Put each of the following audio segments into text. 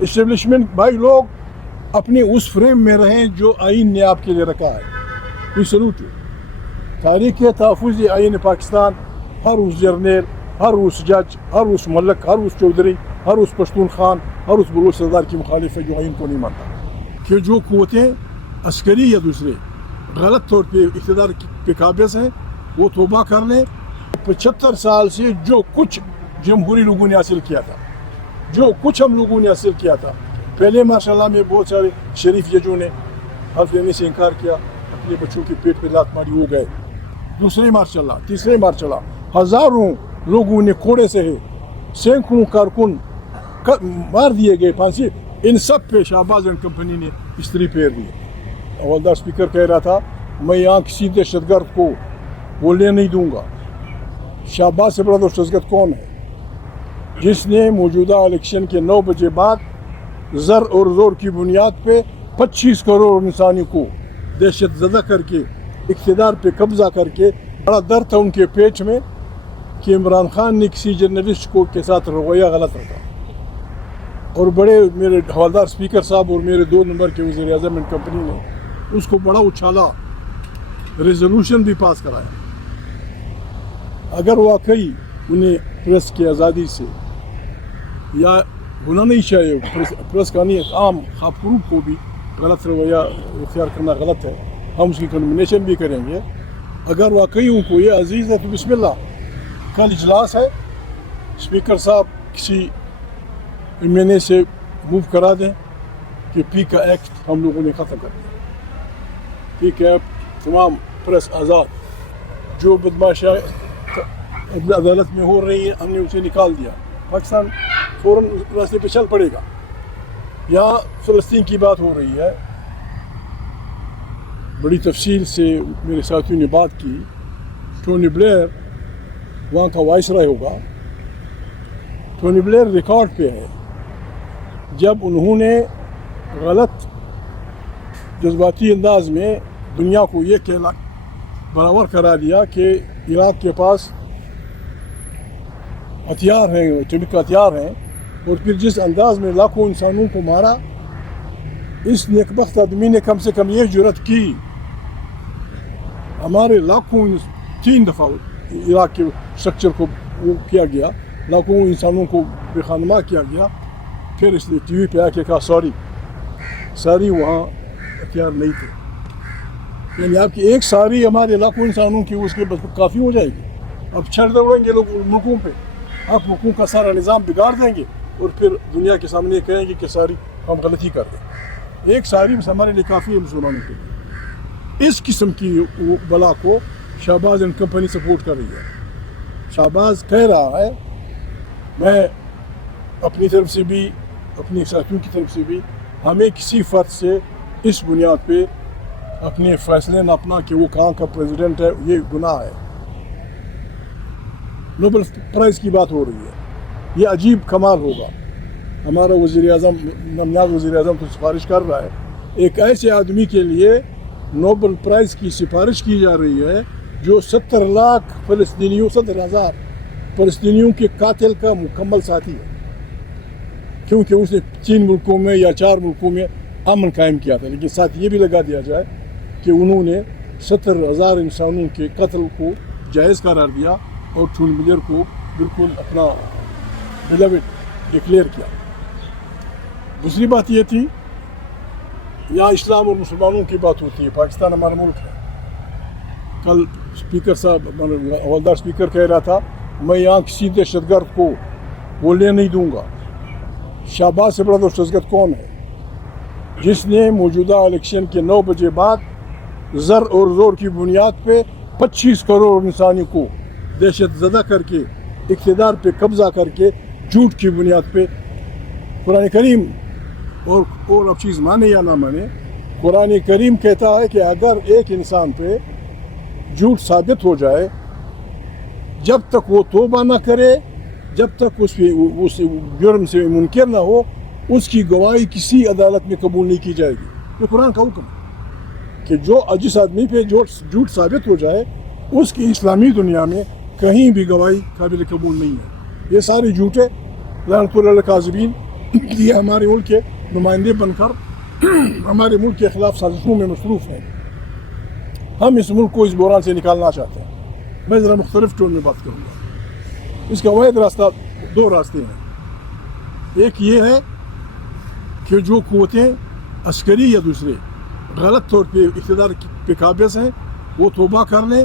Establishment بھائی لوگ اپنے اس فریم میں رہیں جو آئین نے آپ کے لیے رکھا ہے. وی سلوٹ یو. تاریخ تحفظ آئین پاکستان ہر اس جرنیل، ہر اس جج، ہر اس ملک، ہر اس چودھری، ہر اس پشتون خان، ہر اس بلوچ سردار کی مخالف ہے جو آئین کو نہیں مانتا. کہ جو قوتیں عسکری یا دوسرے غلط طور پہ اقتدار پہ قابض ہیں وہ توبہ کر لیں. 75 سال سے جو کچھ جمہوری لوگوں نے حاصل کیا تھا، جو کچھ ہم لوگوں نے حاصل کیا تھا، پہلے ماشاءاللہ میں بہت سارے شریف ججوں نے حلف لینے سے انکار کیا، اپنے بچوں کے پیٹ پہ لات ماری ہو گئے. دوسرے ماشاءاللہ، تیسرے ماشاءاللہ ہزاروں لوگوں نے کوڑے سے ہے، سینکڑوں کارکن مار دیے گئے پھانسی. ان سب پہ شہباز اینڈ کمپنی نے استری پھیر دی. حوالدار اسپیکر کہہ رہا تھا میں یہاں کسی دہشت گرد کو بولنے نہیں دوں گا. شہباز سے بڑا دہشت گرد کون ہے؟ جس نے موجودہ الیکشن کے 9 بجے بعد زر اور زور کی بنیاد پہ 25 کروڑ انسانی کو دہشت زدہ کر کے اقتدار پہ قبضہ کر کے. بڑا درد تھا ان کے پیٹ میں کہ عمران خان نے کسی جرنلسٹ کو کے ساتھ رویہ غلط رکھا. اور بڑے میرے حوالدار اسپیکر صاحب اور میرے 2 نمبر کے وزیر اعظم اینڈ کمپنی نے اس کو بڑا اچھالا، ریزولوشن بھی پاس کرایا. اگر واقعی انہیں پریس کی آزادی سے یا ہونا نہیں چاہیے، پریس کا نہیں، عام خبروں کو بھی غلط رویہ اختیار کرنا غلط ہے، ہم اس کی کنڈمنیشن بھی کریں گے. اگر واقعی ان کو یہ عزیز ہے تو بسم اللہ. کل اجلاس ہے، اسپیکر صاحب کسی ایم سے موو کرا دیں کہ پی کا ایکٹ ہم لوگوں نے ختم کر دیا. پی کا ایکٹ تمام پریس آزاد، جو بدماشیاں عدالت میں ہو رہی ہیں ہم نے اسے نکال دیا. پاکستان فوراً راستے پہ چل پڑے گا. یہاں فلسطین کی بات ہو رہی ہے، بڑی تفصیل سے میرے ساتھیوں نے بات کی. ٹونی بلیئر وہاں کا وائس رائے ہوگا. ٹونی بلیئر ریکارڈ پہ ہے جب انہوں نے غلط جذباتی انداز میں دنیا کو یہ کہنا برابر کرا دیا کہ عراق کے پاس ہتھیار ہیں، ایٹمی ہتھیار ہیں، اور پھر جس انداز میں لاکھوں انسانوں کو مارا. اس نیکبخت آدمی نے کم سے کم یہ جرأت کی، ہمارے لاکھوں 3 دفعہ عراق کے اسٹرکچر کو وہ کیا گیا، لاکھوں انسانوں کو بے خانما کیا گیا. پھر اس لیے ٹی وی پہ آ کے کہا ساری وہاں ہتھیار نہیں تھے. یعنی آپ کی ایک ساری ہمارے لاکھوں انسانوں کی اس کے بس کافی ہو جائے گی. اب چھڑ دوڑیں گے لوگ ملکوں پہ، آپ ملکوں کا سارا نظام بگاڑ دیں گے اور پھر دنیا کے سامنے کہیں گے کہ ساری ہم غلطی کر دیں. ایک ساری بس ہمارے لیے کافی ہے مسلمانوں کے لیے. اس قسم کی بلا کو شہباز اینڈ کمپنی سپورٹ کر رہی ہے. شہباز کہہ رہا ہے میں اپنی طرف سے بھی، اپنے ساتھیوں کی طرف سے بھی، ہمیں کسی فرد سے اس بنیاد پہ اپنے فیصلے نہ اپنا کہ وہ کہاں کا پریزیڈنٹ ہے، یہ گناہ ہے. نوبل پرائز کی بات ہو رہی ہے، یہ عجیب کمال ہوگا. ہمارا وزیر اعظم، نامزد وزیر اعظم تو سفارش کر رہا ہے، ایک ایسے آدمی کے لیے نوبل پرائز کی سفارش کی جا رہی ہے جو 70 لاکھ فلسطینیوں، 70,000 فلسطینیوں کے قاتل کا مکمل ساتھی ہے، کیونکہ اس نے 3 ملکوں میں یا 4 ملکوں میں امن قائم کیا تھا. لیکن ساتھ یہ بھی لگا دیا جائے کہ انہوں نے 70,000 انسانوں کے قتل کو جائز قرار دیا اور ٹونی بلیئر کو بالکل اپنا بیلوڈ ڈکلیئر کیا. دوسری بات یہ تھی، یہاں اسلام اور مسلمانوں کی بات ہوتی ہے، پاکستان ہمارا ملک ہے. کل اسپیکر صاحب، حوالدار اسپیکر کہہ رہا تھا میں یہاں کسی دہشت گرد کو بولنے نہیں دوں گا. شہباز سے بڑا دہشت گرد کون ہے؟ جس نے موجودہ الیکشن کے 9 بجے بعد زر اور زور کی بنیاد پہ 25 کروڑ انسانی کو دہشت زدہ کر کے اقتدار پہ قبضہ کر کے جھوٹ کی بنیاد پہ. قرآن کریم اور اب چیز مانے یا نہ مانے، قرآن کریم کہتا ہے کہ اگر ایک انسان پہ جھوٹ ثابت ہو جائے، جب تک وہ توبہ نہ کرے، جب تک اس جرم سے منکر نہ ہو، اس کی گواہی کسی عدالت میں قبول نہیں کی جائے گی. یہ قرآن کا حکم ہے کہ جس آدمی پہ جھوٹ ثابت ہو جائے، اس کی اسلامی دنیا میں کہیں بھی گواہی قابل قبول نہیں ہے. یہ سارے جھوٹے لعنت اللہ الکاذبین یہ ہمارے ملک کے نمائندے بن کر ہمارے ملک کے خلاف سازشوں میں مصروف ہیں. ہم اس ملک کو اس بحران سے نکالنا چاہتے ہیں. میں ذرا مختلف ٹون میں بات کروں گا. اس کا واحد راستہ دو راستے ہیں. ایک یہ ہے کہ جو قوتیں عسکری یا دوسرے غلط طور پہ اقتدار پہ قابض ہیں وہ توبہ کر لیں.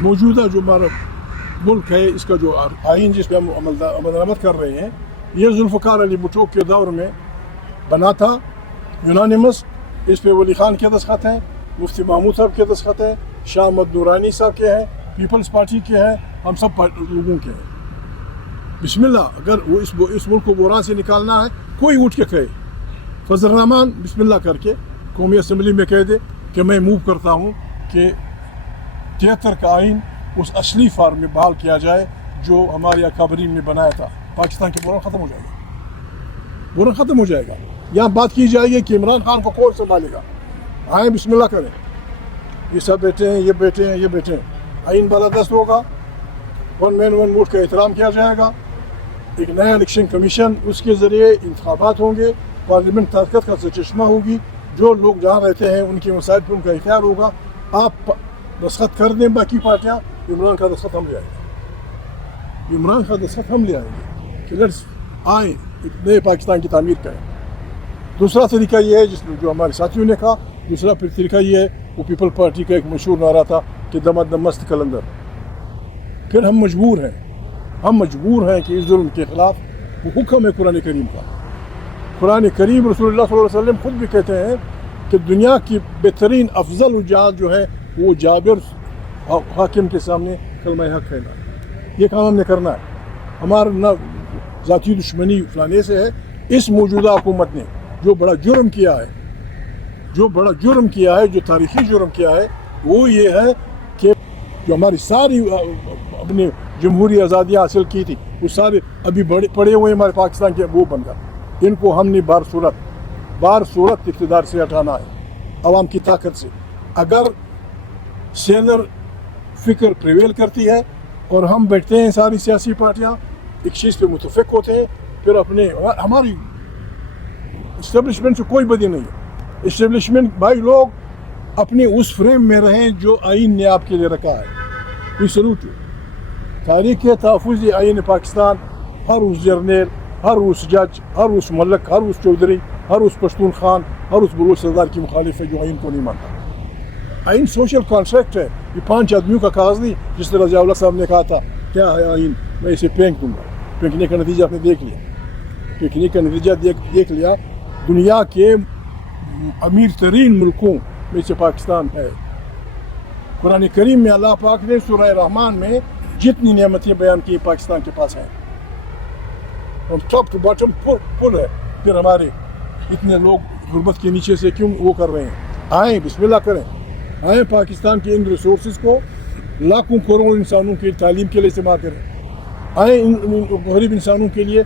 موجودہ جو ہمارا ملک ہے اس کا جو آئین جس پہ ہم عمل درآمد کر رہے ہیں یہ ذوالفقار علی بھٹو کے دور میں بنا تھا یونانیمس. اس پہ ولی خان کے دستخط ہیں, مفتی محمود صاحب کے دستخط ہیں, شاہ احمد نورانی صاحب کے ہیں, پیپلز پارٹی کے ہیں, ہم سب لوگوں کے ہیں. بسم اللہ. اگر وہ اس ملک کو بحران سے نکالنا ہے کوئی اٹھ کے کہے فضل الرحمان بسم اللہ کر کے قومی اسمبلی میں کہہ دے کہ میں موو کرتا ہوں کہ 73 کا آئین اس اصلی فارم میں بحال کیا جائے جو ہمارے اکابرین نے بنایا تھا. پاکستان کے بحران ختم ہو جائے گا. بحران ختم ہو جائے گا. یہاں بات کی جائے گی کہ عمران خان کو کون سنبھالے گا. آئیں بسم اللہ کریں. یہ سب بیٹھے ہیں, یہ بیٹھے ہیں, یہ بیٹھے ہیں. آئین بالادست ہوگا. 1 مین 1 ووٹ کا احترام کیا جائے گا. ایک نیا الیکشن کمیشن اس کے ذریعے انتخابات ہوں گے. پارلیمنٹ طاقت کا چشمہ ہوگی. جو لوگ جہاں رہتے ہیں ان کے مسائل پر ان کا اختیار ہوگا. آپ دستخط کر دیں باقی پارٹیاں, عمران کا دستخط ہم لے آئیں گے. عمران کا دستخط ہم لے آئیں گے کہ لیٹس آئیں ایک نئے پاکستان کی تعمیر کریں. دوسرا طریقہ یہ ہے جو ہمارے ساتھیوں نے کہا. دوسرا طریقہ یہ ہے وہ پیپل پارٹی کا ایک مشہور نعرہ تھا کہ دم دم مست کلندر. پھر ہم مجبور ہیں کہ اس ظلم کے خلاف وہ حکم ہے قرآن کریم کا. قرآن کریم رسول اللہ صلی اللہ علیہ وسلم خود بھی کہتے ہیں کہ دنیا کی بہترین افضل اجاز جو ہے وہ جابر حاکم کے سامنے کلمہ حق کہنا. یہ کام ہم نے کرنا ہے. ہمارا نہ ذاتی دشمنی فلانے سے ہے. اس موجودہ حکومت نے جو بڑا جرم کیا ہے, جو تاریخی جرم کیا ہے وہ یہ ہے کہ جو ہماری ساری اپنی جمہوری آزادیاں حاصل کی تھی وہ سارے ابھی پڑے ہوئے ہمارے پاکستان کے وہ بن کر. ان کو ہم نے بار صورت اقتدار سے ہٹانا ہے, عوام کی طاقت سے. اگر سینر فکر پریویل کرتی ہے اور ہم بیٹھتے ہیں ساری سیاسی پارٹیاں ایک چیز پہ متفق ہوتے ہیں, پھر ہماری اسٹیبلشمنٹ سے کوئی بدی نہیں ہے. اسٹیبلشمنٹ بھائی لوگ اپنے اس فریم میں رہیں جو آئین نے آپ کے لیے رکھا ہے. کوئی سلوٹ تاریخ تحفظ آئین پاکستان, ہر اس جرنیل, ہر اس جج, ہر اس ملک, ہر اس چودھری, ہر اس پشتون خان, ہر اس بلوچ سردار کی مخالف ہے جو آئین کو نہیں مانتا. آئین سوشل کانٹریکٹ ہے. یہ 5 آدمیوں کا کاغذ نہیں جس طرح ضیاء اللہ صاحب نے کہا تھا کیا ہے آئین, میں اسے پھینک دوں گا. پھینکنے کا نتیجہ آپ نے دیکھ لیا. دنیا کے امیر ترین ملکوں میں سے پاکستان ہے. قرآن کریم میں اللہ پاک نے سورہ رحمان میں جتنی نعمتیں بیان کی پاکستان کے پاس ہیں, ٹاپ ٹو باٹم فل ہے. پھر ہمارے اتنے لوگ غربت کے نیچے سے کیوں وہ کر رہے ہیں. آئیں بسم اللہ کریں. آئیں پاکستان کے ان ریسورسز کو لاکھوں کروڑ انسانوں کی تعلیم کے لیے استعمال کریں. آئیں ان غریب انسانوں کے لیے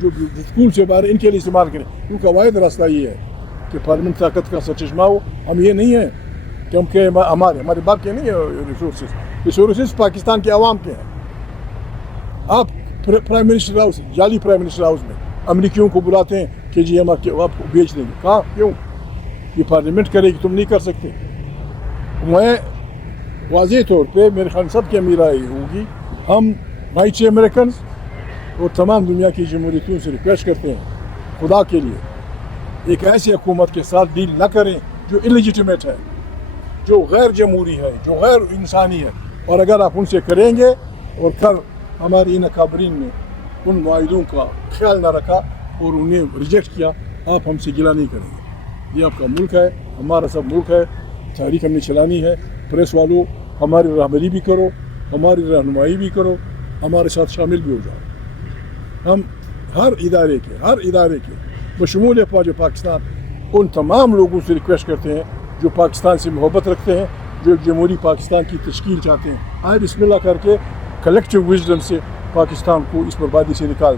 جو اسکول سے باہر ان کے لیے استعمال کریں. ان کا واحد راستہ یہ ہے کہ پارلیمنٹ طاقت کا سچشمہ ہو. ہم یہ نہیں ہیں کہ ہم کہ ہمارے باپ کے نہیں ہیں ریسورسز پاکستان کے عوام کے ہیں. آپ پرائم منسٹر ہاؤس, جعلی پرائم منسٹر ہاؤس میں امریکیوں کو بلاتے ہیں کہ جی ہم آپ کو بیچ دیں گے. کہاں کیوں؟ یہ پارلیمنٹ کرے گی, تم نہیں کر سکتے. میں واضح طور پہ میرے خیال سب کی امیر رائے ہوگی, ہم وائٹ امریکنز اور تمام دنیا کی جمہوریتوں سے ریکویسٹ کرتے ہیں خدا کے لیے ایک ایسی حکومت کے ساتھ ڈیل نہ کریں جو انلیجیٹمیٹ ہے, جو غیر جمہوری ہے, جو غیر انسانی ہے. اور اگر آپ ان سے کریں گے اور کل ہمارے ان اکابرین نے ان معاہدوں کا خیال نہ رکھا اور انہیں ریجیکٹ کیا, آپ ہم سے گلہ نہیں کریں گے. یہ آپ کا ملک ہے, ہمارا سب ملک ہے. تاریخ ہم نے چلانی ہے. پریس والوں ہماری رہبری بھی کرو, ہماری رہنمائی بھی کرو, ہمارے ساتھ شامل بھی ہو جاؤ. ہم ہر ادارے کے بشمول فوج پاکستان ان تمام لوگوں سے ریکویسٹ کرتے ہیں جو پاکستان سے محبت رکھتے ہیں, جو جمہوری پاکستان کی تشکیل چاہتے ہیں. آئے بسم اللہ کر کے کلیکٹیو وزڈم سے پاکستان کو اس بربادی سے نکال